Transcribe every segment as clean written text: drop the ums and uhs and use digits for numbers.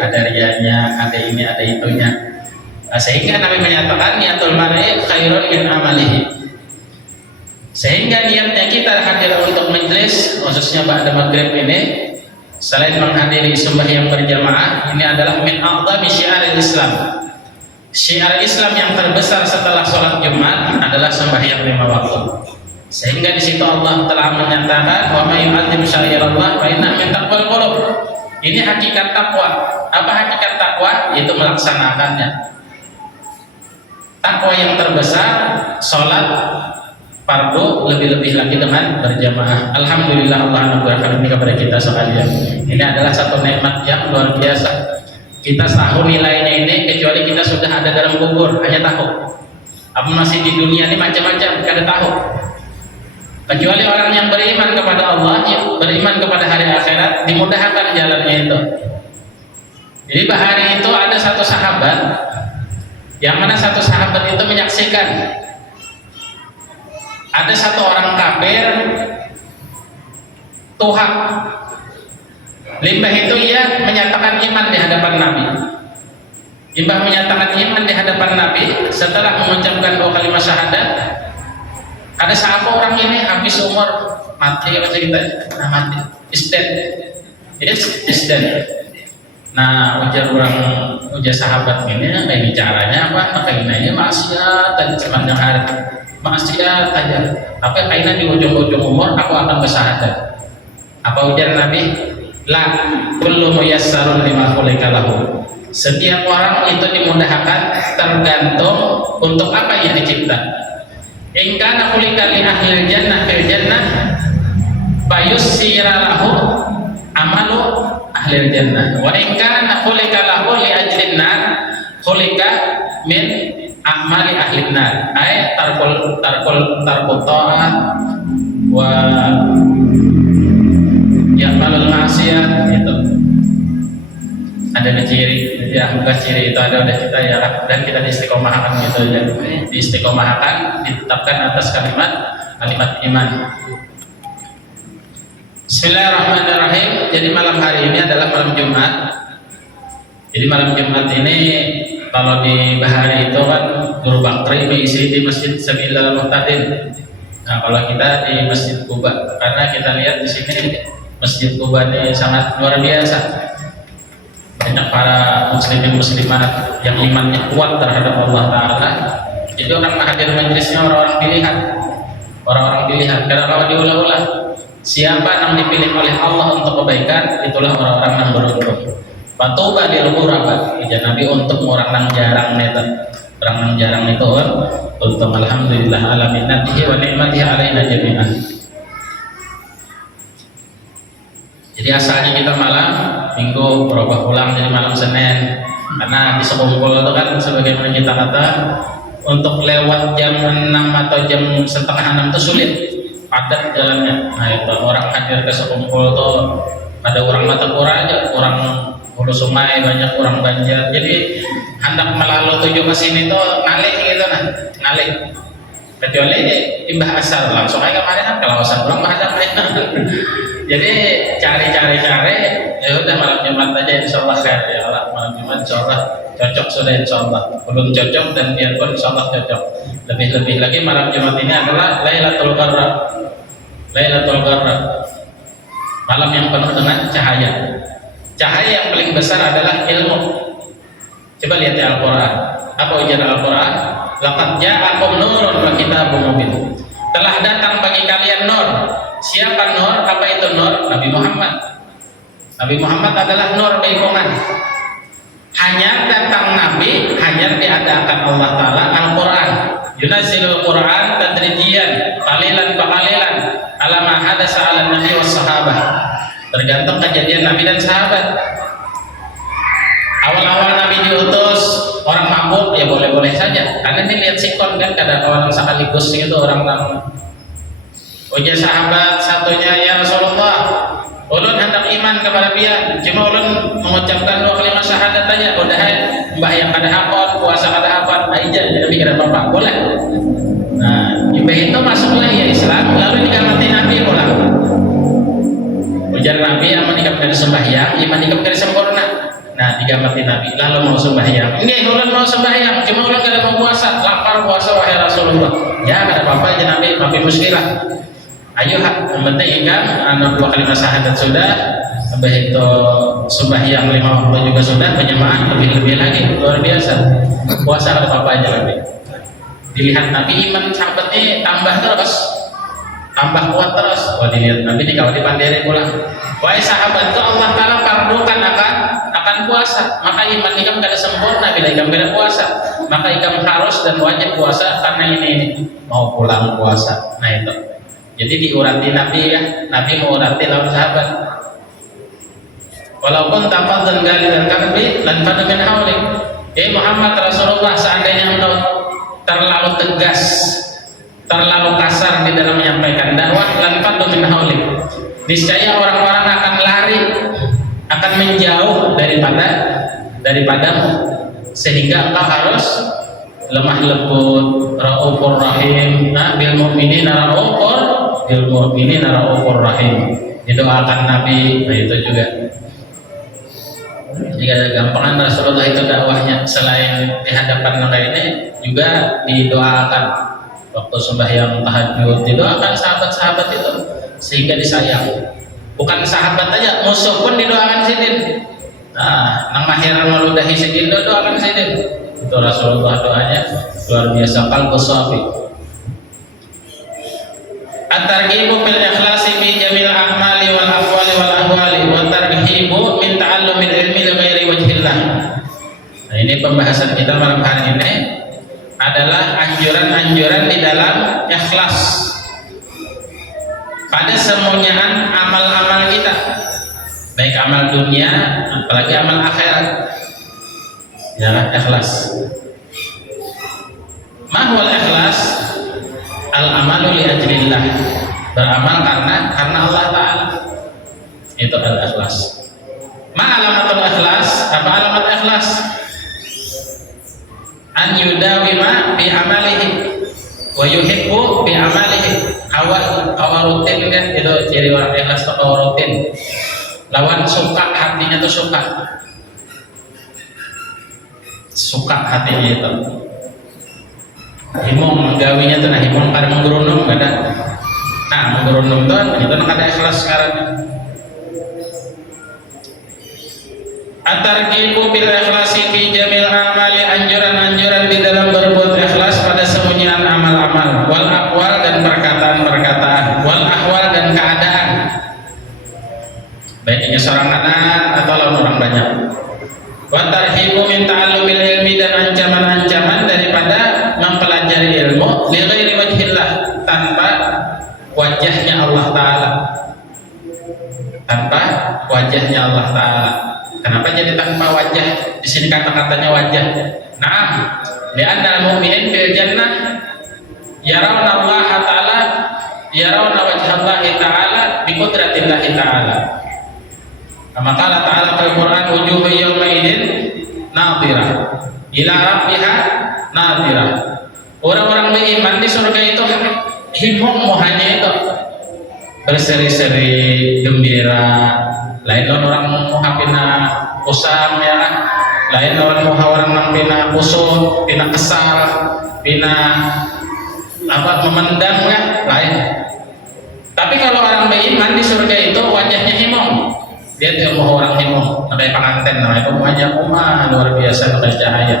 ada rianya, ada ini, ada itunya. Sehingga Nabi menyatakan niatul mar'i khairun min amalihi. Sehingga niatnya kita hadir untuk majelis khususnya pada maghrib ini, selain menghadiri sembahyang berjamaah, ini adalah min a'zami syiaril Islam. Syiar Islam yang terbesar setelah sholat Jumat adalah sembahyang 5 waktu. Sehingga di situ Allah telah menyatakan wa may yu'azzim syairallah fa inna min taqwal qulub. Ini hakikat takwa. Apa hakikat takwa? Itu melaksanakannya. Takwa yang terbesar sholat fardu, lebih-lebih lagi dengan berjamaah. Alhamdulillah Allah anugerahkan ini kepada kita sekalian. Ini adalah satu nikmat yang luar biasa. Kita tahu nilainya ini kecuali kita sudah ada dalam kubur, hanya tahu. Apa masih di dunia ini macam-macam, kada tahu. Kecuali orang yang beriman kepada Allah, yang beriman kepada hari akhirat, dimudahkan jalannya itu. Jadi hari itu ada satu sahabat, yang mana satu sahabat itu menyaksikan ada satu orang kafir tuhak. Limbah itu ia menyatakan iman di hadapan Nabi. Limbah menyatakan iman di hadapan Nabi setelah mengucapkan 2 kalimat syahadat. Ada sahabat orang ini habis umur mati, apa kita? Nah, mati, is dead. Ujar sahabat ini caranya apa? Kainanya maksiat dan sepanjang hari maksiat aja. Tapi kainan di ujung-ujung umur aku akan bersyahadat. Apa ujar Nabi? La kullu muyassarun lima khuliqa lahu. Setiap orang itu dimudahkan tergantung untuk apa yang dicipta. In kana khuliqa li ahlil jannah fil jannah fayussira lahu amalu ahlil jannah. Wa in kana khuliqa lahu li ajlin nar khuliqa min amali ahlin nar. Ay tarkul ta'at wa ya'malul maksiat. Itu ada ciri, ya bukan ciri itu ada kita ya, dan kita diistiqomahkan gitu ya, diistiqomahkan, ditetapkan atas kalimat iman. Bismillahirrahmanirrahim. Jadi malam hari ini adalah malam Jumat. Jadi malam Jumat ini kalau di Bahari itu kan Guru Bakri mengisi di Masjid Sabilal Muhtadin. Nah kalau kita di Masjid Kuba, karena kita lihat di sini Masjid Kuba ini sangat luar biasa. Banyak para muslimin muslimat yang imannya kuat terhadap Allah Ta'ala. Jadi orang hadir majelisnya orang-orang pilihan. Karena kalau diulah-ulah, siapa yang dipilih oleh Allah untuk kebaikan, itulah orang-orang yang beruntung. Patuba di ghuraba, ya Nabi untuk orang yang jarang neta. Orang yang jarang itu untung. Alhamdulillah ala minnatihi wa ni'matihi alaina jami'an. Jadi asalnya kita malam Minggu berubah pulang jadi malam Senin, karena di sekumpul itu kan sebagaimana kita kata untuk lewat jam 6 atau jam setengah 6 itu sulit, padat jalannya. Nah itu orang hadir ke sekumpul tuh ada orang Matapura aja, orang Hulu Sungai banyak, orang Banjar. Jadi hendak melalui tujuh ke sini tuh ngalih gitu ngalih. Kecuali imbah asal langsung aja kemarin kan kalau asal pulang ada jadi cari ya udah malam Jumat aja insyaallah khair ya Allah. Malam Jumat insyaallah cocok sudah insyaallah, belum cocok dan biarpun insyaallah cocok. Lebih lagi malam Jumat ini adalah Lailatul Gharrah, malam yang penuh dengan cahaya yang paling besar adalah ilmu. Coba lihat di Al-Quran, apa ujian Al-Quran? Laqad ja'akum nurun wa kitabun mubin. Telah datang bagi kalian nur. Siapa nur? Apa itu nur? Nabi Muhammad. Nabi Muhammad adalah nur lingkungan. Hanya datang Nabi, hanya diadakan Allah Ta'ala Al-Quran. Yunazzilul Quran tadrijiyan, qalilan faqalilan, ala ma hadasa ala nabi was sahabah. Tergantung kejadian Nabi dan sahabat. Awal-awal Nabi diutus orang mabuk ya boleh-boleh saja, karena ini lihat sikon kan kadang orang sekaligus gitu orang ujar sahabat satunya, ya Rasulullah ulun hendak iman kepada dia, cuma ulun mengucapkan 2 kalimat syahadat aja udah mbah yang kada hafal, puasa kada hafal aja, jadi mikir apa boleh. Nah imbah itu masuklah ya Islam, lalu dikamati Nabi pulang. Ujar Nabi yang menikah dari sembahyang iman nikah dari sempurna. Nah digamati Nabi lalu mau sembahyang. Ini ulun mau sembahyang, cuma ulun kada mau puasa, lapar puasa wahai Rasulullah. Ya kada apa-apa aja Nabi, maafin muskilah. Ayo yang penting kan anak 2 kalimat syahadat sudah, habis itu sembahyang 5 waktu juga sudah, penjemaah lebih-lebih lagi, luar biasa. Puasa kada apa-apa aja Nabi. Dilihat Nabi iman sahabatnya tambah terus, tambah kuat terus. Wah dilihat Nabi ini kalau dipandiri pulang. Wahai sahabat itu Allah Ta'ala fardukan akan puasa, maka iman ikam kada sempurna bila ikam kada puasa, maka ikam harus dan wajib puasa karena ini mau pulang puasa. Nah itu jadi diurati Nabi ya, Nabi mau urati lawan sahabat. Walaupun tapat dan gali dan kalbi dan pada min haulik. Muhammad Rasulullah, seandainya engkau terlalu tegas, terlalu kasar di dalam menyampaikan dakwah, lan fadlu min haulik, niscaya orang-orang akan lari, akan menjauh daripadamu, sehingga engkau harus lemah lembut, raufur rahim, bil mu'minina raufur rahim. Didoakan Nabi. Nah itu juga jika gampangan Rasulullah itu dakwahnya, selain di hadapan mereka ini juga didoakan waktu sembahyang tahajud, didoakan sahabat-sahabat itu sehingga disayang. Bukan sahabat aja, musuh pun didoakan sidin. Nah, nang mahir maludahi sidin doakan sidin. Itu Rasulullah doanya luar biasa, qalbu safi. At-targhibu bil ikhlasi fi jamil a'mali wal aqwali wal ahwali wa targhibu min ta'allumil ilmi li ghairi wajhillah. Nah, ini pembahasan kita malam hari ini adalah anjuran-anjuran di dalam ikhlas pada semuanya amal-amal kita, baik amal dunia apalagi amal akhirat. Ya, ikhlas. Mahwal ikhlas al-amalu li ajlillah, beramal karena Allah Ta'ala. Itu al-ikhlas. Ma alamatul ikhlas, apa alamat ikhlas? An yudawima bi amalihi wa yuhibbu bi amalihi. Awal rutin kan, itu ciri orang ikhlas itu awal rutin. Lawan suka, hatinya tuh suka hatinya itu. Himong menggawinya tuh, nah himong kada menggerunung kada. Nah menggerunung tuh itu kada ikhlas sekarang. At-targhibu bil ikhlasi fi jamil amali, anjuran-anjuran di dalam berbuat ikhlas pada semuanya amal-amal, wal aqwal dan perkataan-perkataan, wal ahwal dan keadaan, baiknya seorang anak atau orang banyak. Wa tarhibu min ta'allumil ilmi, dan ancaman-ancaman daripada mempelajari ilmu li ghairi wajhillah, tanpa wajahnya Allah Ta'ala, tanpa wajahnya Allah Ta'ala. Kenapa jadi tanpa wajah? Di sini kata-katanya wajah. Naam, li'anna al-mu'minin fil jannah yarawna Allah Ta'ala, yarawna wajha Allah Ta'ala bi qudratillah Ta'ala. Kama qala Ta'ala fil Qur'an, wujuhun yawma idzin nadhirah ila rabbiha nadhirah. Orang-orang beriman di surga itu himong muhanya itu berseri-seri gembira. Lain orang muha pina usam ya, lain orang muha orang nang pina kusut, pina kesal, pina memendam ya, lain. Tapi kalau orang beriman di surga itu wajahnya himong, dia tidak mau orang himong, ada pengantin namanya, itu wajah luar biasa, ada cahaya.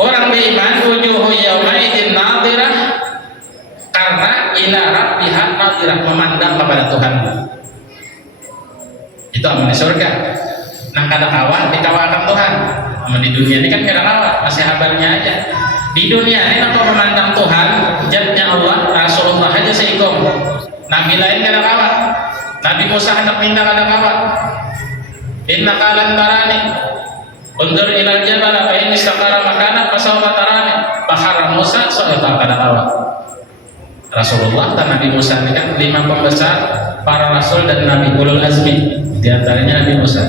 Orang beriman wujuhu yauma idzin nadhirah, karena ila rabbiha nadhirah, memandang kepada Tuhan. Itu amal di surga. Nang kada kawan dikawakan Tuhan. Amal di dunia ini kan kada kawan, masih habarnya aja. Di dunia ini nang memandang Tuhan, jatnya Allah, Rasulullah aja seikom. Nabi lain kada kawan. Nabi Musa hendak minta kada kawan. Inna kalan tarani. Undur ilal jabal fa in istaqara makana fasawfa tarani. Bahar Musa soal kada kawan. Rasulullah dan Nabi Musa ini kan 5 pembesar para rasul dan Nabi ulul azmi. Di antaranya Nabi Musa.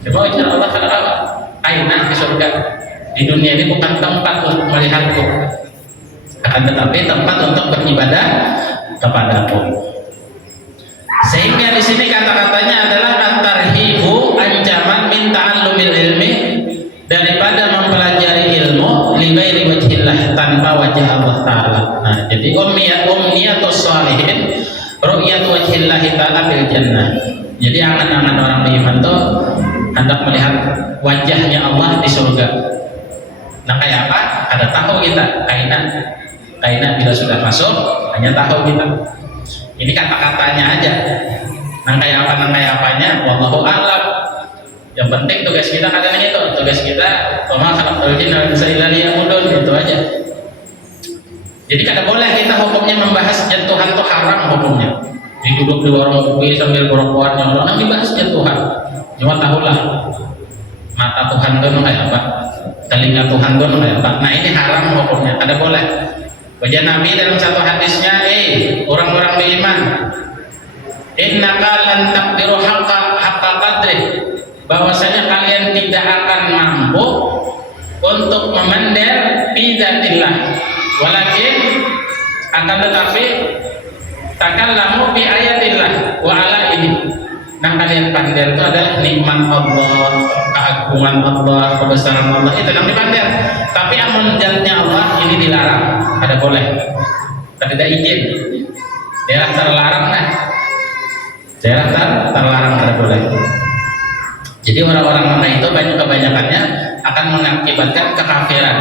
Coba ujar Allah kada apa? Aina di surga. Di dunia ini bukan tempat untuk melihatku, akan tetapi tempat untuk beribadah kepadaku. Sehingga di sini kata-katanya adalah at-tarhibu, ancaman min wajhillah, tanpa wajah Allah Ta'ala. Nah, jadi umniyatus sholihin ru'yat wajhillah ta'ala bil jannah. Jadi angan-angan orang beriman tuh hendak melihat wajahnya Allah di surga. Nah, kayak apa? Ada tahu kita, kaina bila sudah masuk hanya tahu kita. Ini kata-katanya aja. Nang kayak apanya, wallahu a'lam. Yang penting tugas kita katanya itu, tugas kita wama khalaqtul jinna wal insa illa liya'budun, itu aja. Jadi kada boleh kita hukumnya membahas Tuhan itu haram hukumnya. Duduk di warung kopi sambil berokokan orang dibahas Tuhan. Cuma tahulah mata Tuhan itu kayak apa, telinga Tuhan itu kayak apa. Nah, ini haram hukumnya, kada boleh. Baca Nabi dalam satu hadisnya, orang-orang beriman, innaka lan taqdiru haqqa qadri, bahwasanya kalian tidak akan mampu untuk memender fi dzatillah, walakin akan tetapi takallamu bi ayatillah wa ala ini. Nah, kalian pander itu adalah nikmat Allah, keagungan Allah, kebesaran Allah, itu yang dipander. Tapi amun zatnya Allah ini dilarang, ada boleh, tidak izin, daerah terlarang, nah daerah terlarang tidak boleh. Jadi orang-orang mana itu kebanyakannya akan mengakibatkan kekafiran,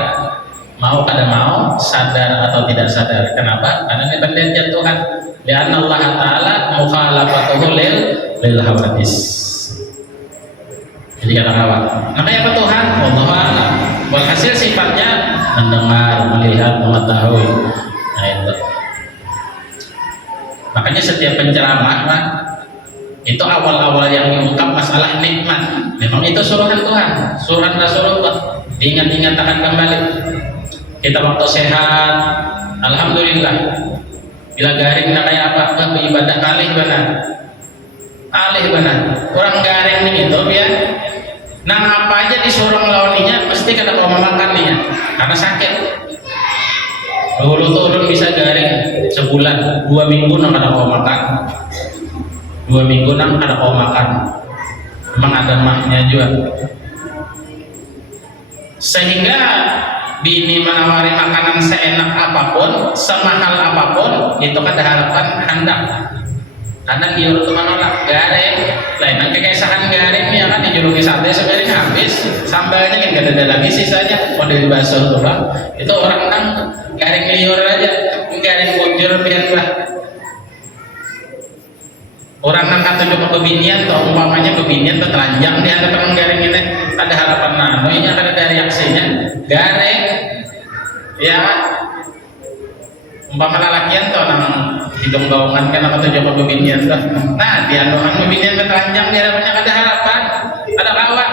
mau kada mau, sadar atau tidak sadar. Kenapa? Karena ini pendengar Tuhan. Lianna Allah Ta'ala mukhalafatuhu lil hawadis. Jadi kata kawan, namanya apa Tuhan? Wallahu a'lam. Walhasil sifatnya mendengar, melihat, mengetahui. Nah, itu. Makanya setiap penceramah itu awal-awal yang diungkap masalah nikmat. Memang itu suruhan Tuhan, suruhan Rasulullah. Diingat-ingatkan kembali. Kita waktu sehat, alhamdulillah. Bila garing nak kayak apa? Beribadah alih benar. Orang garing ini itu ya. Nah, apa aja disuruh melawannya pasti kada mau makan nih, karena sakit. Dulu turun bisa garing sebulan, 2 minggu nang kada mau makan. 2 minggu nang kada mau makan. Memang ada mahnya juga. Sehingga bini menawari makanan seenak apapun, semahal apapun, itu kan ada harapan hendak. Karena liur itu menolak garing, lain nanti kesahan garing ya kan dijuluki sate segaring habis, sambalnya kan gak ada lagi sisanya, model bakso tuh bang. Itu orang kan garing liur aja, garing bujur biarlah. Orang nang kata juga bebinian, atau umpamanya bebinian tuh teranjang di hadapan garing ini, ada harapan nano, ini ada reaksinya garing, ya. Umpama lalakian tuh nang hidung gaungan kan apa tuh Joko bebinian tuh. Nah, di andohan bebinian teranjang di hadapannya ada harapan, ada kawan.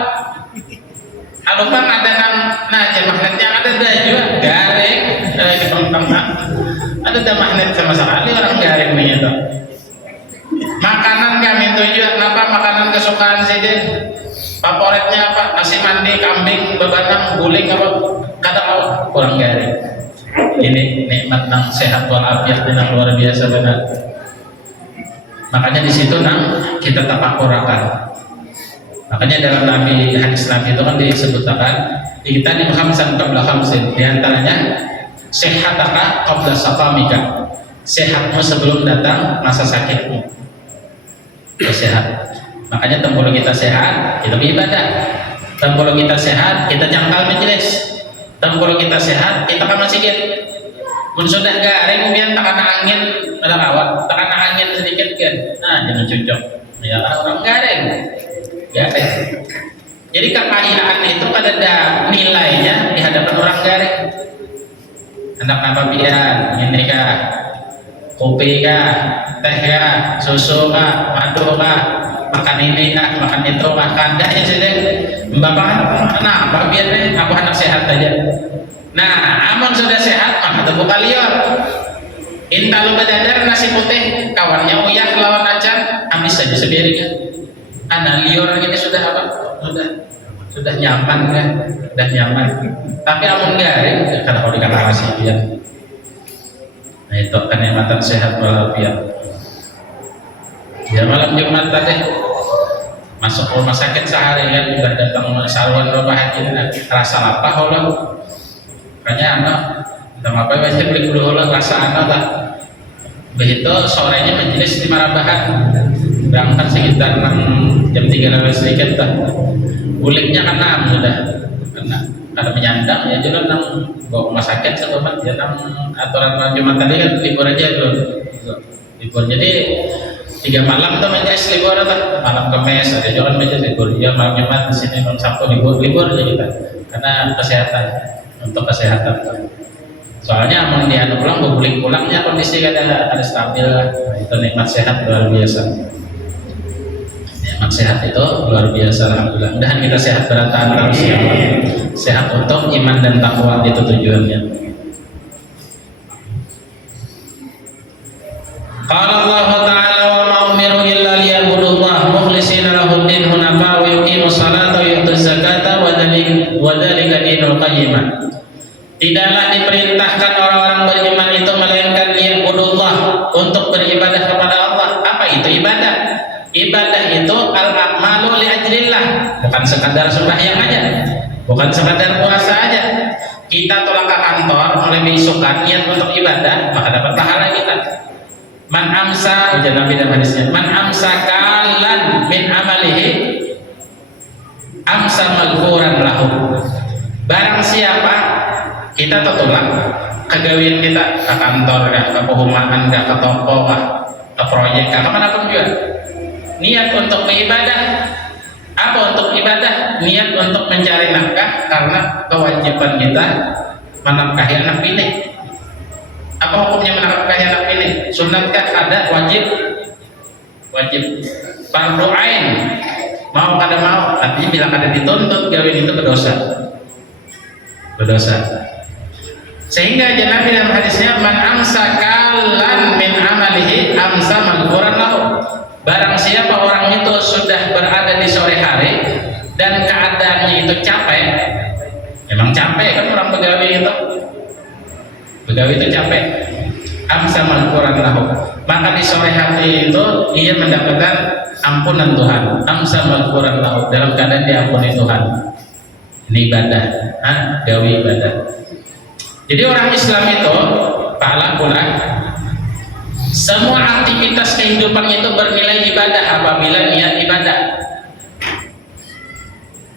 Alupang ada nang, nah magnetnya ada juga garing, di tengah ada magnet sama sekali orang garing punya tuh. Makanan kami tujuan apa? Makanan kesukaan Sidin. Favoritnya apa? Nasi mandi, kambing, bebanang, guling apa? Kata kawan, kurang garing. Ini nikmat nang sehat walafiat dan luar biasa benar. Makanya di situ nang kita tafakurakan. Makanya dalam hadis Nabi itu kan disebutkan kita di khamsan qabla khamsin, di antaranya sehataka qabla saqamika, sehatmu sebelum datang masa sakitmu. Sehat. Makanya tempurung kita sehat, kita beribadah. Tempurung kita sehat, kita jangkal majelis. Tempurung kita sehat, kita ke masjid. Pun sudah garing, kemudian tekan angin pada kawat, tekan angin sedikit kan. Nah, jangan cocok. Ya orang garing. Jadi kekayaan itu ada nilainya di hadapan orang garing. Anak apa biar ini kah, kopi kah, teh kah, susu kah, madu kah, makan ini kah, makan itu kah, kandanya sih deh. Bapak, kenapa biar deh, aku anak sehat aja. Nah, aman sudah sehat, maka terbuka liur. Inta lu badadar nasi putih, kawannya uyah lawan acan, habis saja sendirinya. Anak liur ini sudah apa? Sudah nyaman kan? Sudah nyaman. Tapi amun garing, karena kalau dikata kasih dia. Nah itu kenikmatan sehat walafiat. Ya malam Jumat tadi masuk rumah sakit sehari kan, juga datang saluran rumah haji, rasa lapar Allah. makanya kita apa baca beli dulu rasa lah. Begitu sorenya majelis di Marabahan, berangkat sekitar 6 jam 3 lewat sedikit lah. Buliknya kan 6 sudah, karena ada menyandang ya juga 6 bawa rumah sakit setelah ya 6 aturan Jumat tadi kan libur aja dulu. Libur jadi 3 malam tuh majelis libur lah, malam Kamis ada juga kan majelis libur, ya malam Jumat di sini malam Sabtu libur aja kita, karena kesehatan, untuk kesehatan. Soalnya mau dianu pulang, boleh pulangnya kondisi ada stabil lah. Nah, itu nikmat sehat luar biasa. Nikmat sehat itu luar biasa, alhamdulillah. Mudahan kita sehat berantakan terus ya. Sehat untuk iman dan takwa itu tujuannya. Qala Allah Ta'ala wa ma umiru illa liya'budullah mukhlishina lahud din hunafa wa yuqimus salata wa yutuz zakata wa dzalika dinul qayyimah. Tidaklah diperintahkan orang-orang beriman itu melainkan liya'budullah, untuk beribadah kepada Allah. Apa itu ibadah? Ibadah itu al-a'malu li'ajlillah, bukan sekadar sembahyang aja, bukan sekadar puasa aja. Kita tolak ke kantor mulai besokan niat untuk ibadah, maka dapat pahala kita. Man amsa, ujar Nabi dalam hadisnya, man amsa kalan min amalihi amsa maghfuran lahu. Barang siapa kita tolak kegawian kita ke kantor, ke perumahan, ke toko, ke proyek, ke kemanapun juga, niat untuk beribadah. Apa untuk ibadah? Niat untuk mencari nafkah, karena kewajiban kita menafkahi anak bini. Apa hukumnya menafkahi anak bini? Sunnatkah? Ada, wajib, fardu ain, mau kada mau. Artinya bila kada dituntut gawin itu berdosa. Sehingga Nabi dalam hadisnya, man amsa kalan min amalihi amsa maghfuran lahu. Barang siapa orang itu sudah berada di sore hari dan keadaannya itu capek, memang capek kan orang pegawai itu capek, amsa maghfuran lahu, maka di sore hari itu ia mendapatkan ampunan Tuhan, amsa maghfuran lahu, dalam keadaan diampuni Tuhan. Ini ibadah, gawe ibadah. Jadi orang Islam itu pahala pula semua aktivitas kehidupan itu bernilai ibadah apabila niat ibadah.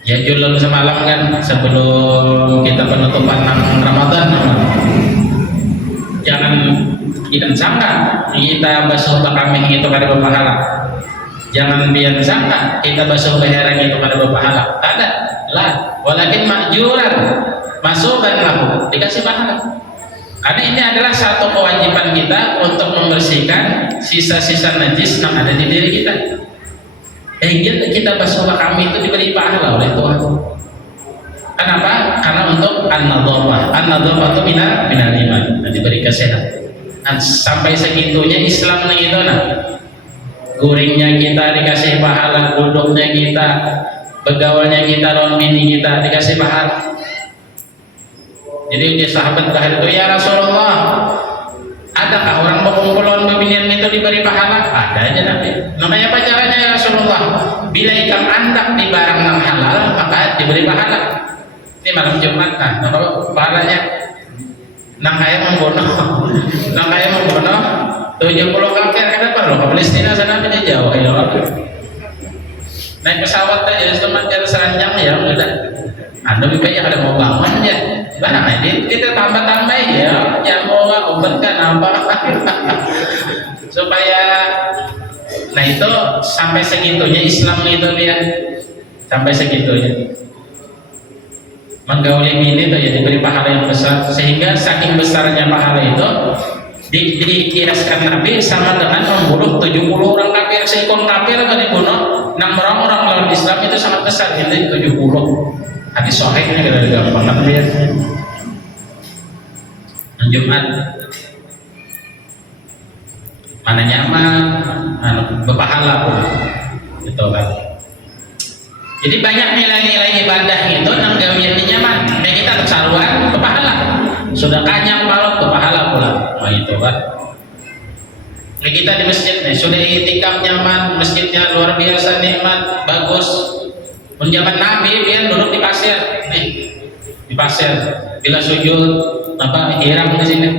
Ya julul semalam kan sebelum kita penutupan Ramadan, jangan sangka kita basuh kambing itu kada berpahala. Jangan biar sangka kita basuh leher itu kada berpahala. Ada lah, walakin ma'juran masukan lahu, dikasih pahala. Karena ini adalah satu kewajiban kita untuk membersihkan sisa-sisa najis yang ada di diri kita. Kita basuh kami itu diberi pahala oleh Tuhan. Kenapa? Karena untuk an-nadhafah itu minal iman, diberi kesehatan. Nah, sampai segitunya Islam itu guringnya kita dikasih pahala, duduknya kita, begaulnya kita, lawan bini kita dikasih pahala. Jadi dia sahabat bahar itu, ya Rasulullah, adakah orang berkumpulan bebinian itu diberi pahala? Ada aja Nabi. Namanya apa caranya ya Rasulullah? Bila ikan andak di barang yang halal, maka diberi pahala. Ini malam Jumat, apa pahalanya? Nang kaya membunuh 70 kafir, kenapa loh? Ke Palestina sana punya jauh ya. Naik pesawat aja teman jalan seranjang ya udah. Lebih baik ada mau bangun ya. Nah, ini kita tambah ya, yang mau obat kan apa supaya, nah itu sampai segitunya Islam itu dia, sampai segitunya menggauli bini itu ya diberi pahala yang besar, sehingga saking besarnya pahala itu dikiaskan Nabi sama dengan membunuh 70 orang kafir. Seikon kafir atau dibunuh 6 orang lawan Islam itu sangat besar, itu 70. Hadis sahihnya kita gampang kan lihat. Jumat mana nyaman, berpahala pun gitu kan. Jadi banyak nilai-nilai ibadah itu nang gawian nyaman. Kayak kita kesaluan berpahala, sudah kanyang palot berpahala pula. Nah itu kan. Kayak kita di masjid nih, sudah itikaf nyaman, masjidnya luar biasa nikmat, bagus. Menjabat Nabi dia duduk di pasir nih, di pasir. Bila sujud apa hirang di sini.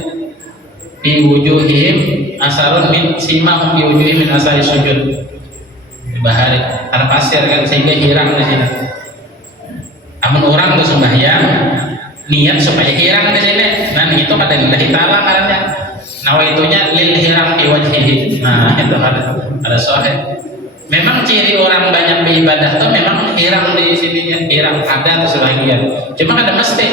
Di wujuhihim asarun min simahum di wujuhihim min asari sujud. Di bahari karena pasir kan sehingga hirang di sini. Amun orang tuh sembahyang niat supaya hirang di sini. Dan itu kata lillahi ta'ala karena nawaitunya lil hirang di wajhihi. Nah itu ada sahih. Memang ciri orang banyak beribadah tuh memang hirang di sininya, hirang ada atau sebagian. Cuma ada mesti.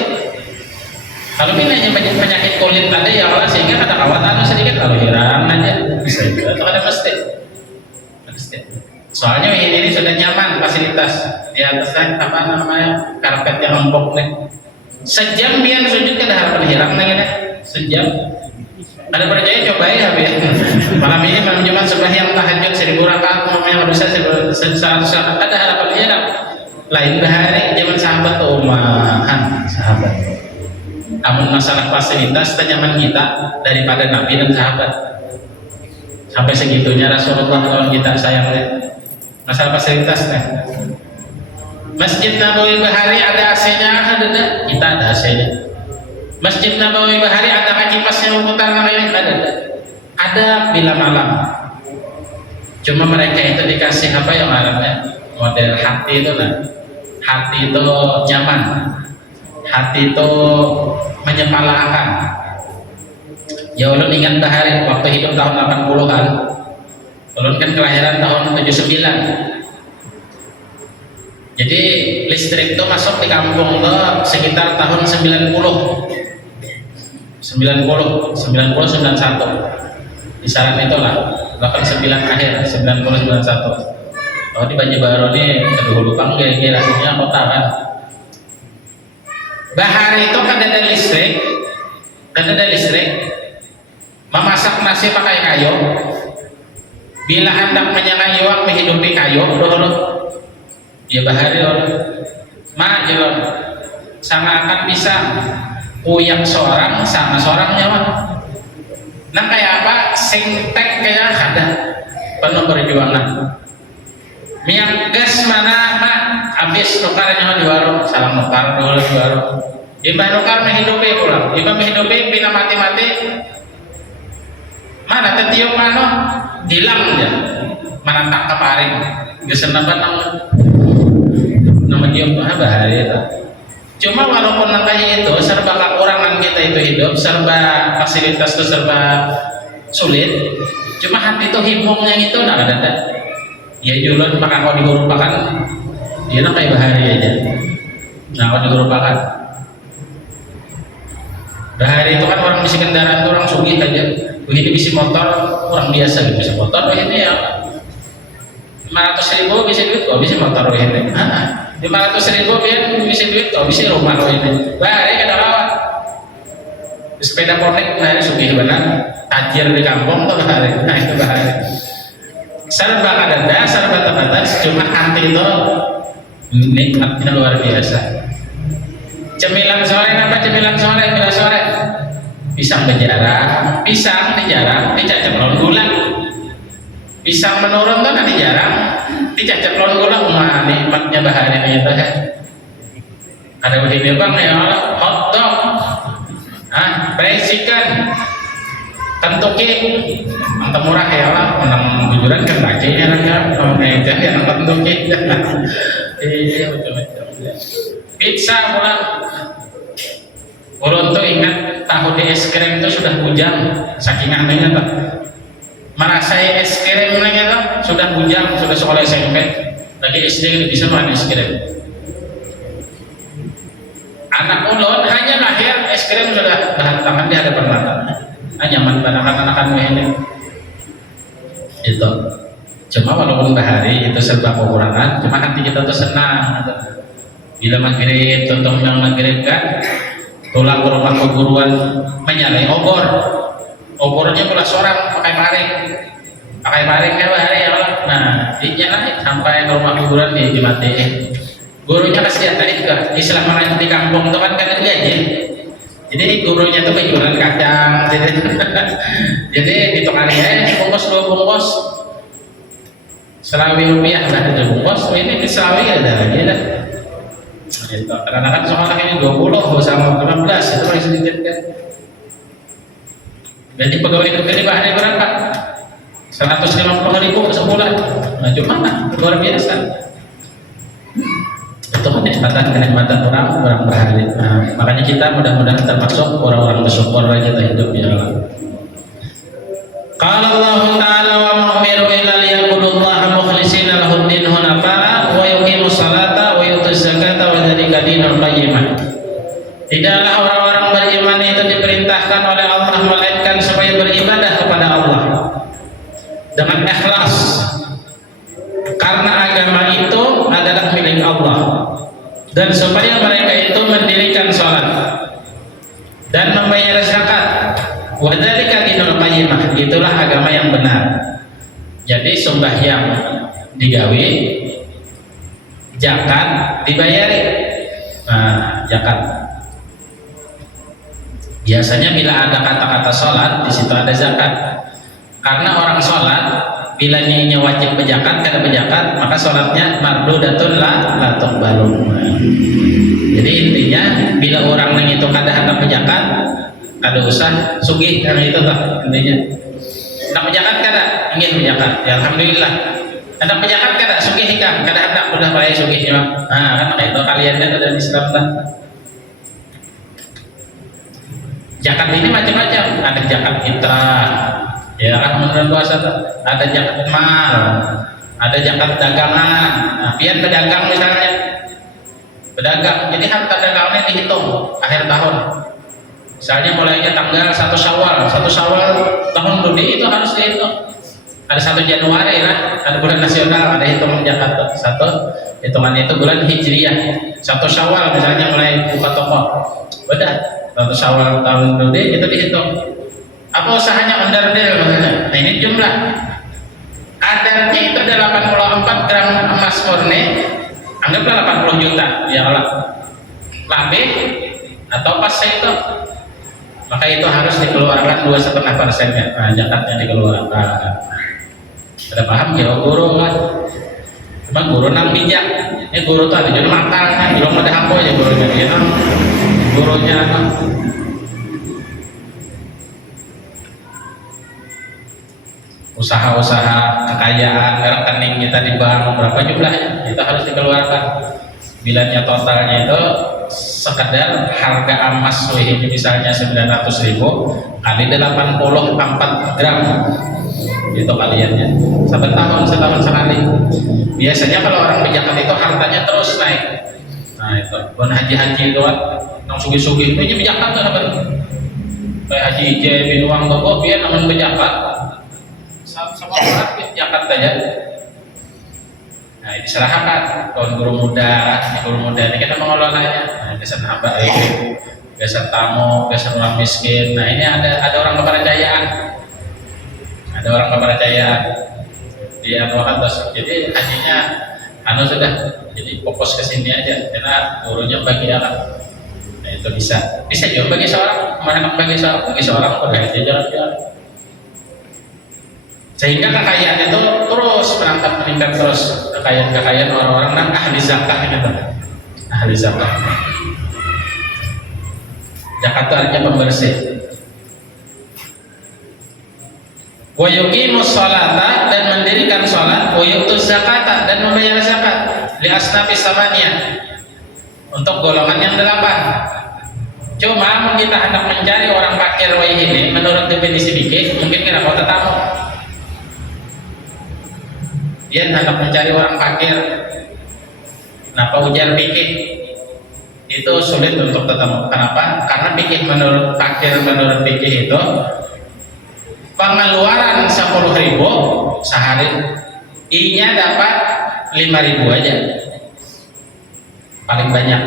Kalau hanya banyak penyakit kulit tadi ya Allah sehingga ada kawatan sedikit kalau hirang aja bisa juga. Atau ada mesti. Soalnya ini sudah nyaman fasilitas di atasnya apa namanya karpet yang empuk nih. Sejam biar sujud kan harapan hirang nih sejam. Ada percaya coba ya biar malam ini malam Jumat sembahyang tahajud 1000 rakaat namanya bisa 100 ada harapan hirang. Lain bahari zaman sahabat tuh umahan sahabat. Namun masalah fasilitas tenyaman kita daripada Nabi dan sahabat. Sampai segitunya Rasulullah kalau kita sayangnya. Masalah fasilitas nih. Masjid Nabawi Bahari ada AC-nya, ada kita ada AC-nya. Masjid Nabawi Bahari ada kipasnya memutar namanya ada bila malam. Cuma mereka itu dikasih apa yang namanya model hati itu lah. Hati itu nyaman. Hati itu menyepalakan. Ya ulun ingat Bahari waktu hidup tahun 80-an. Ulun kan kelahiran tahun 79. Jadi listrik itu masuk di kampung tuh sekitar tahun 90 91 kisaran itulah 89 akhir 90 91. Kalau di Banjarbaru ini kedua lupang kira-kira kota kan. Bahari itu kan ada listrik memasak nasi pakai kayu. Bila hendak menyalakan iwak menghidupi kayu dulu ya bahari mak jawab sama akan bisa uyak seorang sama seorang nyawa. Nah kayak apa sing tek kayak ada penuh perjuangan minyak gas mana mak habis nukarnya di warung salam nukar dulu di warung iba nukar menghidupi pulang iba menghidupi pina mati-mati mana tetiup mana hilang dia mana tak keparing gesen apa nama dia bahari itu. Cuma walaupun namanya itu serba kekurangan kita itu hidup serba fasilitas itu serba sulit cuma hati itu himungnya itu nah ada ya julun maka kau digurupakan dia nak kayak bahari aja nah kau digurupakan bahari itu kan orang bisi kendaraan itu orang sugih aja begini bisi motor orang biasa bisa motor ini ya 500.000 bisa duit kok bisa motor ini 500.000 biar bisa duit kok bisa rumah ini bahari kada lawat sepeda konek bahari sugih benar tajir di kampung tuh bahari nah itu bahari serba kadada serba terbatas cuma hati itu nikmatnya luar biasa. Cemilan sore apa cemilan sore bila sore pisang dijarang dicacap lawan gula pisang menurun tuh nanti jarang dicacap lawan gula nikmatnya bahari ini tuh ada begini bang ya hotdog fried chicken tentuki untuk murah ya Allah menang bujuran kan baginya jadi yang tentuki iya betul pizza pulang ulun tuh ingat tahu di es krim itu sudah bujang saking anehnya tuh merasai es krim lagi tuh sudah bujang sudah sekolah SMP lagi SD bisa makan es krim anak ulun hanya lahir es krim sudah bahan tangan di hadapan mata nyaman anak-anak ini itu cuma walaupun bahari itu serba kekurangan cuma hati kita tuh senang gitu. Bila maghrib contoh yang maghrib kan pulang ke rumah keguruan menyalai obornya pula seorang pakai paring kayak bahari ya Allah nah dinyalain sampai ke rumah keguruan dimatiin gurunya kasihan tadi juga istilah makan di kampung itu kan kadang gaji jadi gurunya tuh penjualan kacang jadi ditukari bungkus 2 bungkus Selawi rupiah lah itu bungkus ini di Selawi ada lagi lah Itu kadang-kadang sekolah ini 20 sama 15 itu paling sedikit kan. Gaji pegawai negeri bahannya berapa? 150.000 sebulan. Nah, cuma luar biasa. Itu kenikmatan orang berhari. Nah, makanya kita mudah-mudahan termasuk orang-orang bersyukur kita hidup ya Allah. Qala Allah Ta'ala wa ma'umiru illa liya'budullaha mukhlishina lahuddin hunafa'a wa yuqimus salata wa yutuz zakata wa dzalika dinul qayyimah. Tidaklah orang-orang beriman itu diperintahkan oleh Allah melainkan supaya beribadah kepada Allah dengan ikhlas, karena agama itu adalah milik Allah, dan supaya mereka itu mendirikan sholat dan membayar zakat. Wa dzalika dinul qayyimah, itulah agama yang benar. Jadi sembahyang digawe, zakat dibayari. Nah, zakat biasanya bila ada kata-kata sholat di situ ada zakat, karena orang sholat bila nyanyinya wajib berzakat, kada berzakat maka sholatnya mardudatun la tuqbalu. Jadi intinya bila orang yang itu kada hendak berzakat, kada usah sugih yang itu lah intinya. Hendak berzakat kada, ingin berzakat, ya alhamdulillah. Hendak berzakat kada, sugih ikam, kada hendak udah bayar sugih ya. Nah, kan itu kalian itu dari Islam lah. Zakat ini macam-macam, ada zakat fitrah, ya kan menurut puasa, ada zakat mal, ada zakat dagangan. Nah, biar pedagang misalnya, pedagang, jadi harta dagangnya dihitung akhir tahun. Misalnya mulainya tanggal 1 Syawal tahun dudi itu harus dihitung. Ada 1 Januari lah, ada bulan nasional, ada hitungan zakat. Satu hitungan itu bulan Hijriah. 1 Syawal misalnya mulai buka toko, udah 1 Syawal tahun dudi itu dihitung. Apa usahanya onderdil maksudnya? Nah, ini jumlah. Adarnya itu ada 84 gram emas murni, anggaplah 80 juta, ya Allah. Lebih atau pas itu, maka itu harus dikeluarkan 2,5%-nya. Nah, zakatnya dikeluarkan. Ada paham ya guru lah. Cuma guru nang bijak. Ini guru tuh ada jadi makan, belum ada apa ya gurunya dia. Gurunya usaha-usaha kekayaan rekening kita di bank berapa jumlahnya kita harus dikeluarkan. Bilanya totalnya itu sekedar harga emas ini misalnya 900.000 kali 84 gram itu kaliannya setahun sekali. Biasanya kalau orang berzakat itu hartanya terus naik. Nah itu bukan haji-haji itu kan yang sugi-sugi itu berzakat tuh apa kayak haji J bin Wang Gogo dia namun berzakat sama orang berzakat saja. Nah ini serahkan kawan guru muda ini kita mengelolanya. Nah biasa hamba biasa tamu, biasa orang miskin. Nah ini ada orang kepercayaan, di anu atas. Jadi hajinya sudah jadi fokus ke sini aja karena gurunya bagi anak. Nah itu bisa juga bagi seorang boleh aja jalan-jalan. Sehingga kekayaan itu terus meningkat terus, kekayaan orang-orang dan ahli zakat gitu. Ahli zakat. Zakat itu artinya pembersih. Wa yuqimus sholata, dan mendirikan sholat, wa yu'tuz zakata, dan membayar zakat li asnafis samaniyah, untuk golongan yang 8. Cuma kita hendak mencari orang fakir ini menurut definisi fikih mungkin kira kau tamu. Dia hendak mencari orang fakir. Kenapa ujar fikih? Itu sulit untuk ketemu. Kenapa? Karena fikih menurut fikih itu pengeluaran 10.000 sehari, I-nya dapat 5.000 aja. Paling banyak.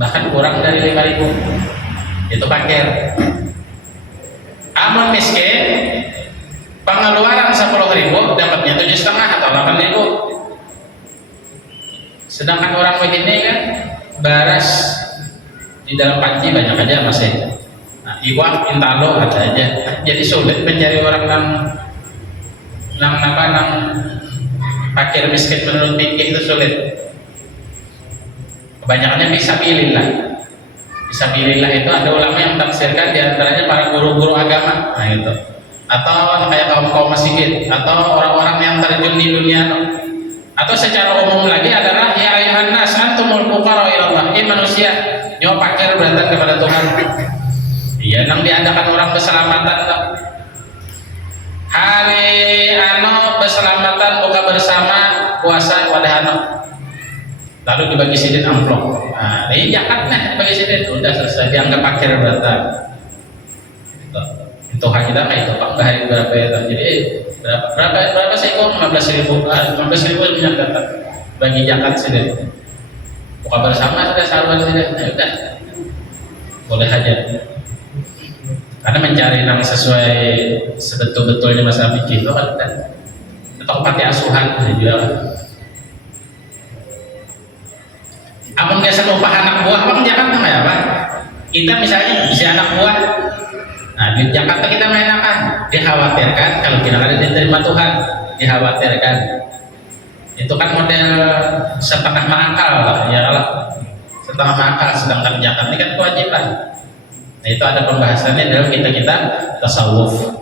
Bahkan kurang dari 5.000. Itu fakir. Amun miskin pengeluaran 10.000 dapatnya 7,5 atau 8.000. Sedangkan orang begini kan baras di dalam panci banyak aja masih. Nah, iwak intalo ada aja. Jadi sulit mencari orang nang fakir miskin menurut fikih itu sulit. Kebanyakannya fisabilillah. Fisabilillah itu ada ulama yang tafsirkan diantaranya para guru-guru agama, nah itu, atau kayak kaum masjid, atau orang-orang yang terjun di dunia, atau secara umum lagi adalah ya ayuhan nas antumul fuqara ila Allah. Ini manusia nyawa pakir berantah kepada Tuhan. Iya nang diadakan orang keselamatan tak. Hari keselamatan buka bersama puasa wadahano. Lalu dibagi sidin amplop. Nah, ini jakatnya bagi sidin udah selesai dianggap akhir berarti. Itu hak kita kayak itu Pak hari berapa ya? Jadi berapa sih kok 15.000 minyak dapat bagi zakat sidin. Buka bersama sudah saruan sidin. Ya udah. Boleh aja. Karena mencari yang sesuai sebetul-betulnya masalah fikih itu kan atau pakai asuhan jual. Amun biasa upah anak buah, bang Jakarta nggak apa? Kita misalnya bisa anak buah, nah di Jakarta kita main apa? Dikhawatirkan kalau kita ada diterima Tuhan, dikhawatirkan. Itu kan model setengah mangkal lah, ya lah. Setengah mangkal, sedangkan Jakarta ini kan kewajiban. Nah itu ada pembahasannya dalam kita tasawuf.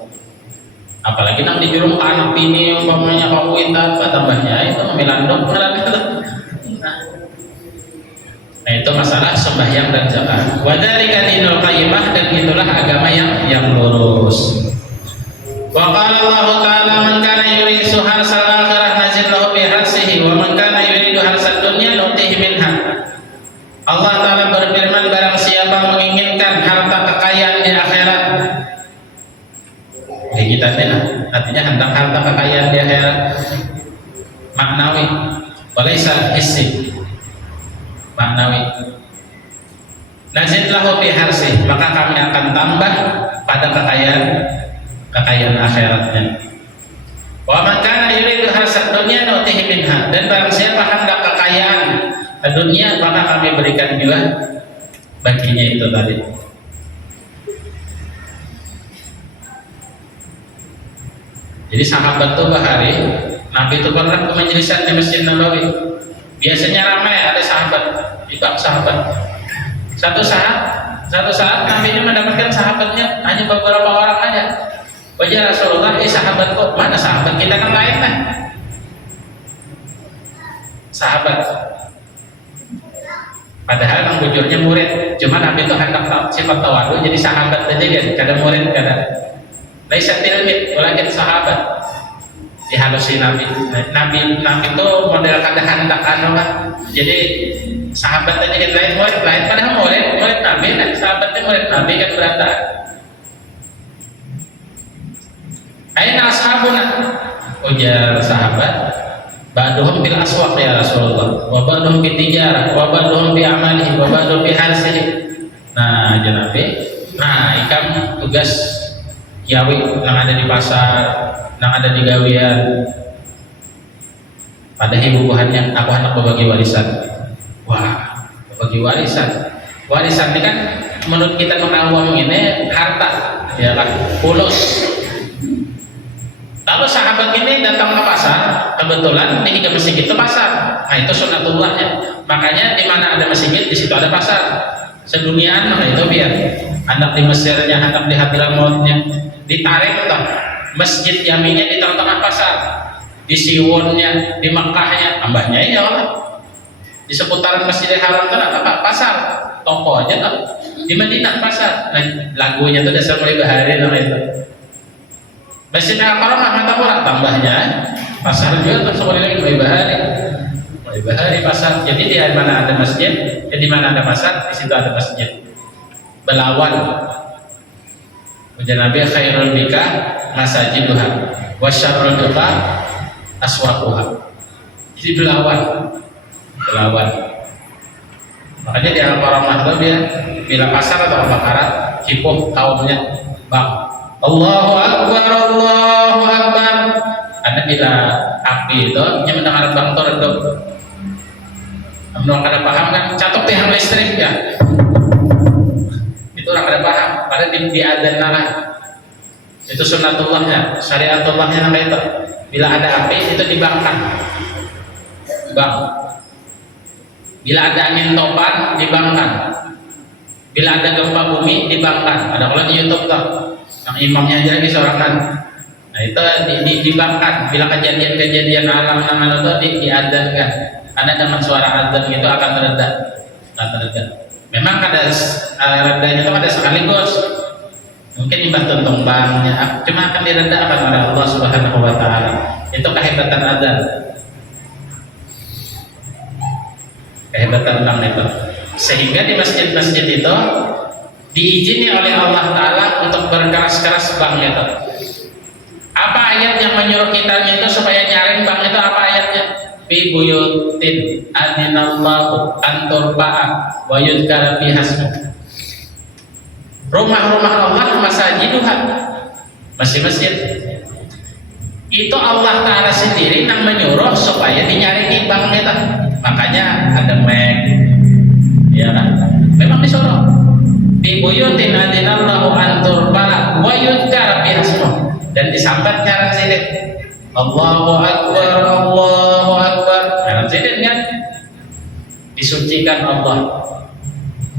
Apalagi nang di jurung anak ini umpamanya kawitan, tambahnya itu milandok Nah itu masalah sembahyang dan zakat. Wa dzalika dinul qayyimah, dan itulah agama yang lurus. Wa qala Allah ta'ala man kana yuridu harsal akhirah nazil lahu bi harsihi wa man kana yuridu harsad dunya nutihi minha. Allah ta'ala berfirman, barang siapa menginginkan harta kekayaan di akhirat, ya kita artinya hendak harta kekayaan di akhirat maknawi, walaisa hissi, maknawi. Nazid lahu fi harsi, maka kami akan tambah pada kekayaan akhiratnya. Wa man kana yuridu harsad dunya nutihi minha, dan barang siapa hendak kekayaan dunia maka kami berikan juga baginya itu tadi. Jadi sahabat tuh bahari Nabi itu pernah ke majlisan di Masjid Nabawi. Biasanya ramai ada sahabat, juga sahabat. Satu saat Nabi mendapatkan sahabatnya hanya beberapa orang aja. Wajah Rasulullah, sahabat kok mana sahabat kita kan lain kan? Sahabat. Padahal yang bujurnya murid, cuma Nabi itu hendak sifat tawadu, jadi sahabat aja kan, kadang murid kadang. Laisa tilmid, walakin sahabat. Dihalusi Nabi itu model kadang hendak kan. Jadi sahabat aja kan lain murid, padahal murid Nabi kan, sahabatnya murid Nabi kan berantakan. Aina ashabuna, ujar sahabat, ba'duhum bil aswaq ya Rasulullah, wa ba'duhum bi tijarah, wa ba'duhum bi amalihi, wa ba'duhum bi harsihi. Nah, Nabi, ikam tugas kiawi yang ada di pasar, yang ada di gawian. Pada ibu-ibuhannya, aku hendak berbagi warisan. Wah, berbagi warisan. Warisan ini kan menurut kita mengenal uang ini harta, ya kan, fulus. Lalu sahabat ini datang ke pasar, kebetulan di masjid itu pasar. Nah itu sunnatullahnya. Makanya di mana ada masjid, di situ ada pasar. Seduniaan, nah itu biar anak di Mesirnya, anak di Hadramautnya ditarik toh. Masjid Jaminya di tengah-tengah pasar, di Siwonnya, di Makkahnya, tambahnya ya Allah. Di seputaran Masjidil Haram kan apa pasar, toko aja toh. Di Madinah pasar. Nah lagunya tuh dasar mulai bahari nama itu. Masjid Al-Haram mata murah, tambahnya pasar juga tuh semuanya mulai bahari pasar. Jadi di mana ada masjid, di mana ada pasar, di situ ada masjid. Belawan. Ujar Nabi, khairul nikah masajiduha wa syarrul duqa aswaquha. Jadi belawan. Makanya di Al-Haram itu dia bila pasar atau bakaran hipuh kaumnya bang. Allahu Akbar, Allahu Akbar. Karena bila api itu yang mendengar bang itu menurut kada paham kan, catok tiang listrik ya. Itu orang kada paham, karena di adzan lah. Itu sunnatullahnya, syariatullahnya namanya itu. Bila ada api itu dibangkan, bang. Bila ada angin topan dibangkan, bila ada gempa bumi dibangkan. Ada kalau di YouTube tuh, yang imamnya aja disorakan. Nah itu dibangkan. Bila kejadian-kejadian alam itu diadzankan. Karena dengan suara adzan itu akan reda. Memang ada redanya itu ada sekaligus. Mungkin imbah tumbangnya, cuma akan diredakan oleh Allah Subhanahu wa Ta'ala. Itu kehebatan adzan. Kehebatan ulang itu. Sehingga di masjid-masjid itu diizini oleh Allah Ta'ala untuk berkeras-keras bang itu. Apa ayat yang menyuruh kita itu supaya nyaring bang itu? Apa ayatnya? Fi buyutin adinallahu an turfa'a wa yudhkara fiha ismuh. Rumah-rumah Allah masajiduha, masjid-masjid itu Allah Ta'ala sendiri yang menyuruh supaya dinyaringi bang itu. Makanya ada ya kan? Memang disuruh di buyutin adinallahu an turfa'a wa yudhkara fiha ismuh, dan disambat nyaran sini Allahu Akbar, Allahu Akbar. Nyaran sini kan disucikan Allah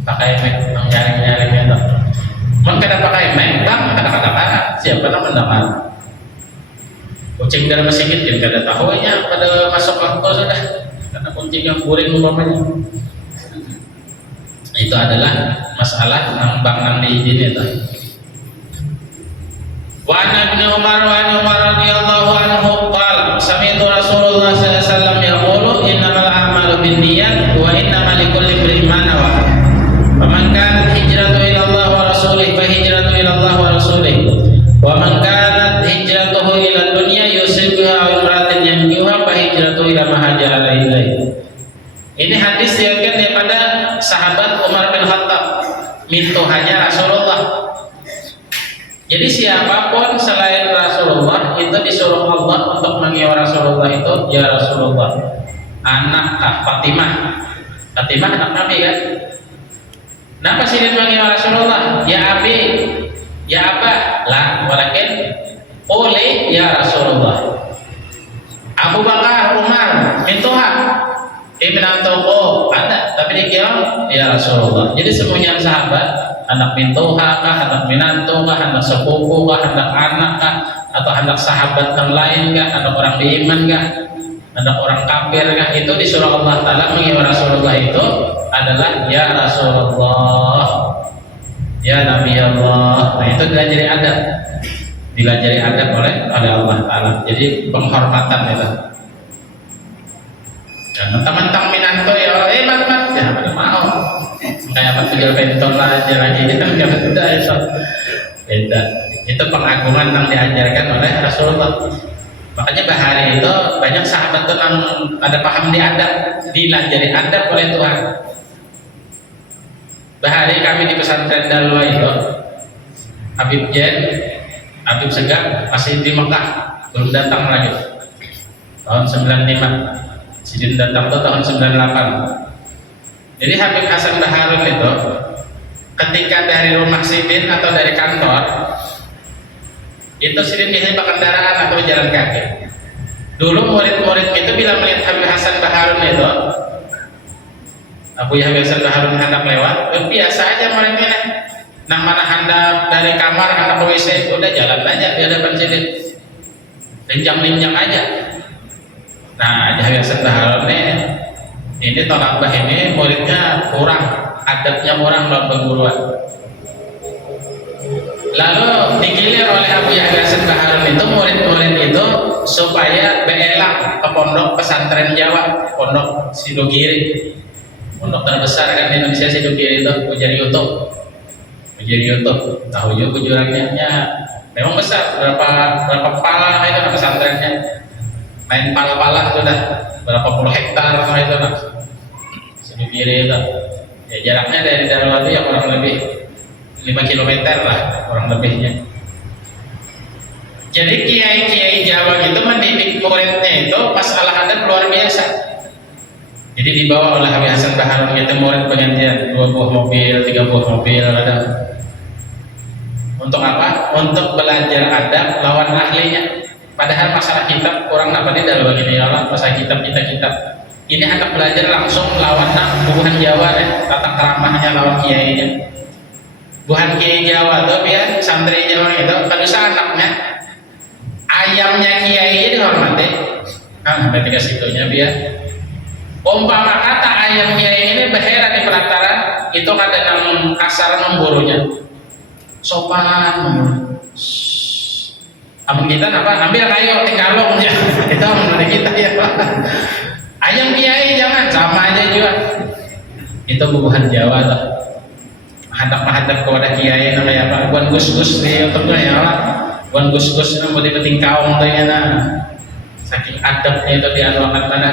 pakai mic, nyaring-nyaring itu. Mau kada pakai mic bang, kata-kata siapa yang mendengar? Kucing dalam masjid kan kada tahu nya pada masuk waktu sudah, karena kucing yang kuring umpamanya. Itu adalah masalah nambang nang diizin itu. Wa an Ibnu Umar radhiyallahu anhu qala sami'tu Rasulullah sallallahu alaihi wasallam yaqulu innamal a'malu binniyat wa innamal likulli imrin ma nawa. Faman kanat hijratuhu ila Allah wa rasulih fa hijratuhu ila Allah wa rasulih. Wa man kanat hijratuhu ila dunya yusibuha aw imratin yankihuha fa hijratuhu ila ma hajara ilaihi. Ini hadis diriwayatkan daripada sahabat Umar bin Khattab, mintuhannya Rasulullah. Jadi siapapun selain Rasulullah itu disuruh Allah untuk mengiu Rasulullah itu, ya Rasulullah, anak Fatimah. Fatimah anak Nabi kan? Kenapa sih dia mengiu Rasulullah? Ya Abi, ya Abah, lah, walakin oleh ya Rasulullah. Abu Bakar, Umar, mintuha. Ibn Toko ada, tapi dia ya Rasulullah. Jadi semuanya sahabat, anak mintuha kah, anak minantu kah, anak sepupu kah, anak kah, atau anak sahabat yang lain kah, anak orang beriman kah, anak orang kafir kah, itu disuruh Allah Ta'ala mengiu Rasulullah itu adalah ya Rasulullah, ya Nabi Allah. Nah itu dilajari adab oleh Allah Ta'ala. Jadi penghormatan itu. Jangan teman-teman minanto ya, mat ya pada mau kayak pegel penton aja lagi kita nggak beda itu. Beda. Itu pengagungan yang diajarkan oleh Rasulullah. Makanya bahari itu banyak sahabat tuh yang ada paham di adab, dilajari adab oleh Tuhan. Bahari kami di pesantren Dalwa itu, Habib Habib Segap masih di Mekah, belum datang lagi. Tahun 95. Sidin datang itu tahun 98. Jadi Habib Hasan Baharun itu ketika dari rumah Sidin atau dari kantor itu Sidin biasanya pakai kendaraan atau jalan kaki. Dulu murid-murid itu bila melihat Habib Hasan Baharun itu, Habib Hasan Baharun hendak lewat, biasa aja muridnya nih. Nang mana hendak dari kamar hendak ke WC, udah jalan aja di hadapan Sidin, linjang-linjang aja. Nah, Habib Hasan Baharun ini tolak bah ini muridnya kurang, adabnya kurang dalam perguruan. Lalu digilir oleh Habib Hasan Baharun itu murid-murid itu supaya beelang ke pondok pesantren Jawa, pondok Sidogiri, pondok terbesar kan di Indonesia Sidogiri itu, ujar YouTube, tahu juga kujurannya memang besar, berapa pala itu pesantrennya. Main pala-pala sudah berapa puluh hektar itu lah. Sidogiri itu. Ya jaraknya dari Darwa itu ya kurang lebih 5 km lah kurang lebihnya. Jadi kiai-kiai Jawa itu mendidik muridnya itu masalah adab luar biasa. Jadi dibawa oleh Habib Hasan Baharun itu murid pengantian 2 buah mobil, 3 buah mobil ada. Untuk apa? Untuk belajar adab lawan ahlinya. Padahal masalah kitab kurang apa nih dalam begini Allah, masalah kitab. Ini anak belajar langsung lawan bukan Jawa tata keramahnya lawan kiainya. Bukan kiai Jawa tuh biar santri Jawa itu kalau anaknya ayamnya kiai dihormati. Ketika situnya biar umpama kata ayam kiai ini berheran di pelataran itu ada nang kasar memburunya sopan amun kita apa ambil kayu tinggalong ya itu menurut kita ya ayam kiai jangan sama aja juga itu bubuhan Jawa lah hadap-hadap kepada kiai namanya apa buan gus-gus di youtube ya lah buan gus-gus itu mau dipeting kaung tanya saking adabnya itu dianuakan pada.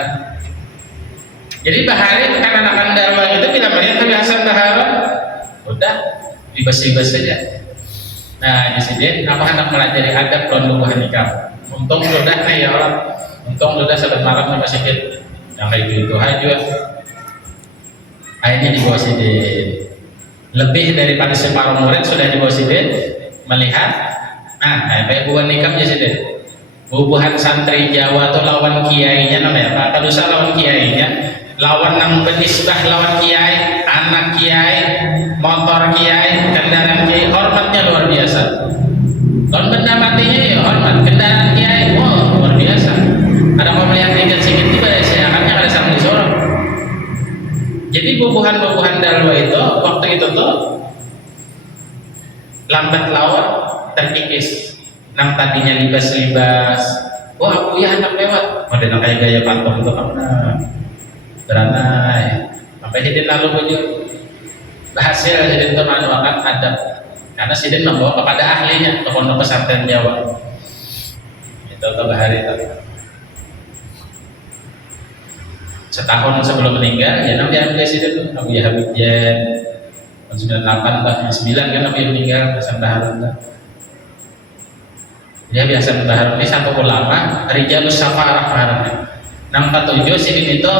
Jadi bahari itu kan anak Darwa itu bila melihat Nabi Hasan Baharun udah dibas-bas saja. Nah di sini apa hendak melajari adab lawan bubuhan nikah. Untung sudah ya Allah, untung sudah salat malam sama sedikit. Yang kayak gitu aja. Akhirnya di bawah sini lebih daripada separuh murid sudah di bawah sini melihat. Kayak bubuhan nikah di sini. Bubuhan santri Jawa atau lawan kiainya namanya apa? Kalau usah lawan kiainya. Lawan nang benisbah lawan kiai, anak kiai, motor kiai, kendaraan kiai, hormatnya luar biasa. Kalau benda matinya ya hormat, kendaraan kiai, wow luar biasa. Ada mau melihat ikan sedikit juga ya, saya akannya ada sang disorong. Jadi bubuhan-bubuhan Darwa itu waktu itu tuh lambat laun terkikis. Nang tadinya libas-libas, wah aku ya anak lewat, model kayak gaya patung itu kan. Beranai sampai hidin lalu wujud berhasil hidin itu manuakan adab karena hidin membawa kepada ahlinya ke pondok pesantren Jawa itu bahari itu setahun sebelum meninggal ya Nabi ambil hidin Abu Habib Jen tahun 98 bahkan 9 kan Nabi meninggal Hasan Baharun dia biasa Baharun ini satu ulama Rijalus Safarah Baharun nang ketujuh sidin itu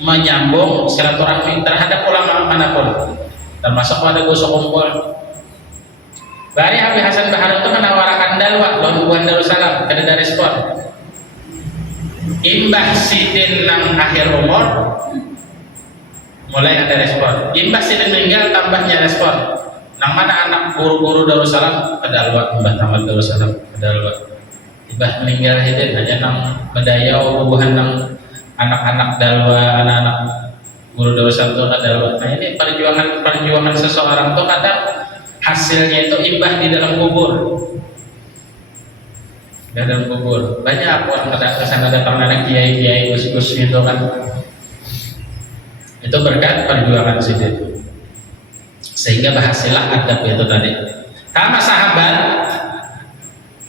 menyambung silaturahmi terhadap ulama manapun termasuk pada gosok kumpul. Bari Habib Hasan Baharun itu menawarkan dalwah lawan bubuhan Darussalam kada respon. Imbah sidin nang akhir umur mulai ada respon. Imbah sidin meninggal tambahnya respon. Nang mana anak guru-guru Darussalam kedalwah Mbah Tamat Darussalam kedalwah. Imbah meninggal hidin hanya nang bedayau bubuhan nang anak-anak dalwa, anak-anak guru Darussalam itu dalwa. Nah ini perjuangan seseorang itu kadang hasilnya itu imbah di dalam kubur. Di dalam kubur banyak orang kesana datang anak kiai gus-gus gitu kan. Itu berkat perjuangan situ. Sehingga berhasillah adab itu tadi. Sama sahabat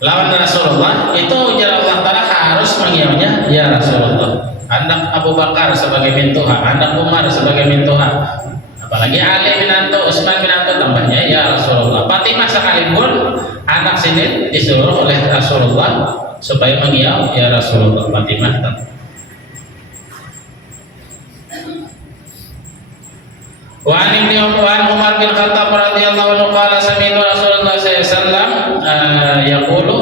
lawan Rasulullah itu ujar Allah Ta'ala harus mengiaunya ya Rasulullah. Anak Abu Bakar sebagai mintuha, anak Umar sebagai mintuha, apalagi Ali bin Anto, Utsman bin Anto tambahnya ya Rasulullah. Fatimah sekalipun anak sini disuruh oleh Rasulullah supaya mengiau ya Rasulullah. Fatimah wa an Umar bin Khattab radhiyallahu anhu qala sami'tu Rasulullah sallallahu alaihi wasallam yaqulu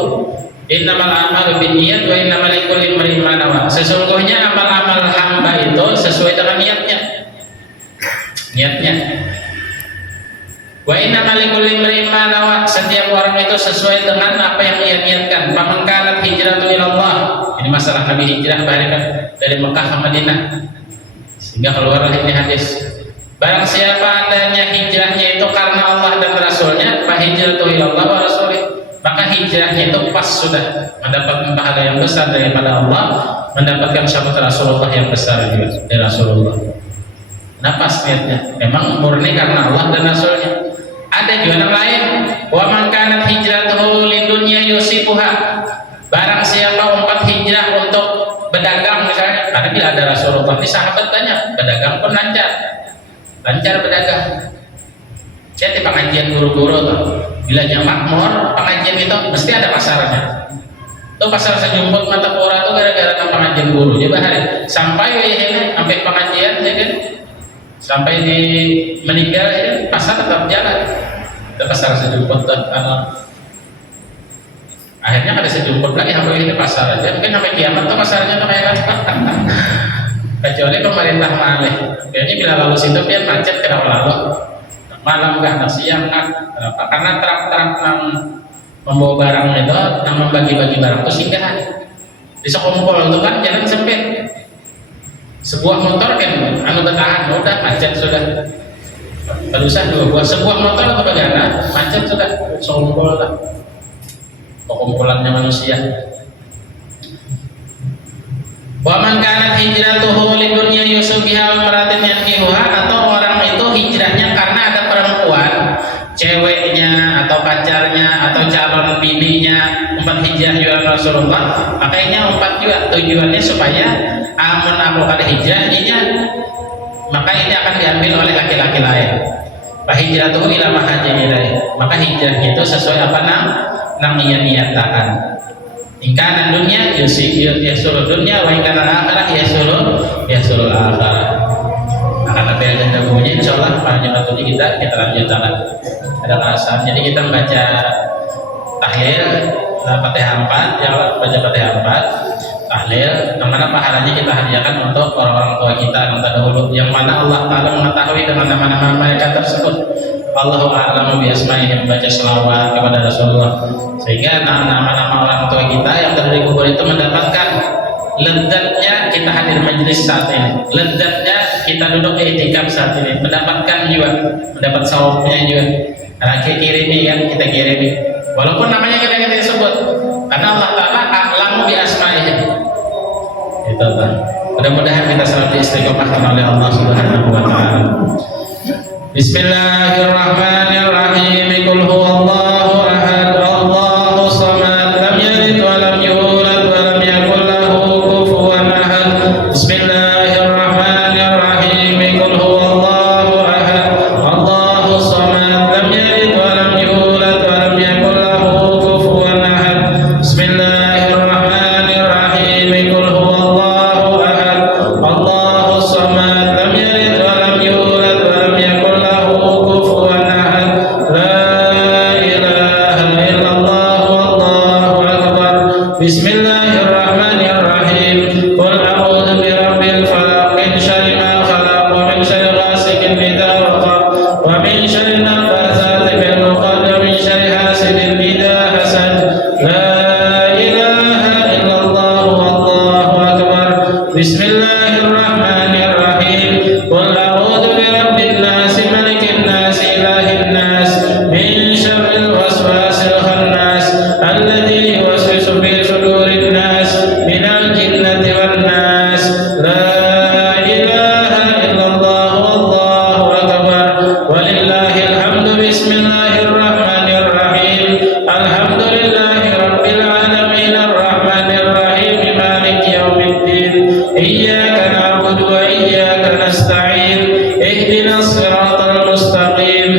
innamal a'malu binniyat wa innamal likulli imrin ma nawa. Sesungguhnya amal-amal hamba itu sesuai dengan niatnya. Wa innamal likulli imrin ma nawa. Setiap orang itu sesuai dengan apa yang ia niatkan. Faman kanat hijratu ilallah. Ini masalah Nabi hijrah dari Mekah ke Madinah. Sehingga keluar ini hadis. Barang siapa adanya hijrahnya itu karena Allah dan Rasulnya, fa hijratu ilallah wa rasulih. Maka hijrahnya itu pas sudah mendapatkan pahala yang besar daripada Allah, mendapatkan syafaat Rasulullah yang besar juga dari Rasulullah. Nah pas niatnya memang murni karena Allah dan Rasulnya. Ada juga yang lain, wa man kanat hijratuhu lidunya yusifuha. Barang siapa umpat hijrah untuk berdagang misalnya, karena bila ada Rasulullah ini sahabat banyak berdagang pun lancar berdagang. Saya di pengajian guru-guru tuh, bila yang makmur pengajian itu mesti ada pasarnya. Tuh pasar sejumput mata pura tuh gara-gara pengajian guru. Jadi hari sampai ini sampai pengajian, ya kan? Sampai di meninggal ini pasar tetap jalan. Itu pasar sejumput tuh. Akhirnya ada sejumput lagi sampai ini pasar aja. Mungkin sampai kiamat tuh pasarnya tuh kayak kecuali pemerintah malih. Kayaknya bila lalu situ biar macet kenapa lalu malam kah, siang kah? Kenapa? Karena truk-truk yang membawa barang itu, yang membagi-bagi barang itu singgahan. Di sekumpul itu kan jalan sempit. Sebuah motor kan, anu bertahan, udah macet sudah. Terusan dua buah sebuah motor atau bagaimana, macet sudah, sekumpul lah. Perkumpulannya manusia. Wa man kanat hijratuhu lidunya yusubiha wa maratin yankihuha, atau orang itu hijrahnya karena ada perempuan, ceweknya atau pacarnya atau calon bibinya, umpat hijrah jualan Rasulullah. Makanya umpat juga tujuannya supaya amun aku kada hijrah inya, maka ini akan diambil oleh laki-laki lain. Fa hijratuhu ila ma hajara ilaih. Maka hijrah itu sesuai apa nang niat-niatakan. Ingkana dunia yasurul dunia, wa ingkana akhirah yasurul akhirah. Akan lebih agenda bunyi, insyaallah pada jam kita lanjutkan. Ada alasan. Jadi kita membaca tahlil Fatihah 4, ya baca Fatihah 4, tahlil, yang mana pahalanya kita hadiahkan untuk orang-orang tua kita yang terdahulu, yang mana Allah Ta'ala mengetahui dengan nama-nama mereka tersebut. Allahu a'lamu bi asma'ihim, baca selawat kepada Rasulullah, sehingga nama-nama orang tua kita yang ada di kubur itu mendapatkan lezatnya kita hadir majelis saat ini, lezatnya kita duduk i'tikaf saat ini, mendapatkan juga, mendapat sawabnya juga. Karena kirimi kan, kita kirimi walaupun namanya kita sebut, karena Allah Ta'ala a'lamu bi asma'ihim. Itu kan. Mudah-mudahan kita selalu istiqomahkan oleh Allah Subhanahu wa Ta'ala. Bismillahirrahmanirrahim. Qul huwallahu ahad, Allahus samad, lam yalid wa lam yulad wa lam yakul lahu kufuwan ahad. Bismillahirrahmanirrahim. Qul huwallahu ahad, Allahus samad, lam yalid wa lam yulad wa lam yakul lahu kufuwan ahad. Bismillahirrahmanirrahim. Qul huwallahu ahad, Allahus samad, lam yalid wa lam yulad wa lam yakul lahu kufuwan ahad. La ilaha illallah wallahu akbar. Bismillahirrahmanirrahim. Qul a'udzu birabbil falaq, min syarri ma khalaq, wa min syarri ghasiqin idza waqab, wa min syarri nafatsati fil 'uqad, wa min syarri hasidin idza hasad. La ilaha illallah wallahu akbar. Bismillahirrahmanirrahim. Qul a'udzu birabbin nas, malikin nas, ilahin nas, min syarril waswasil khannas, alladzi yuwaswisu fi sudurin nas, minal jinnati wan nas. La ilaha illallah wallahu akbar. Walillahil hamdu. Bismillahirrahmanirrahim. Alhamdulillahi rabbil alamin, arrahmanir rahim, maliki yaumiddin. Iyyaka na'budu wa iyyaka nasta'in. Ihdinas siratal mustaqim.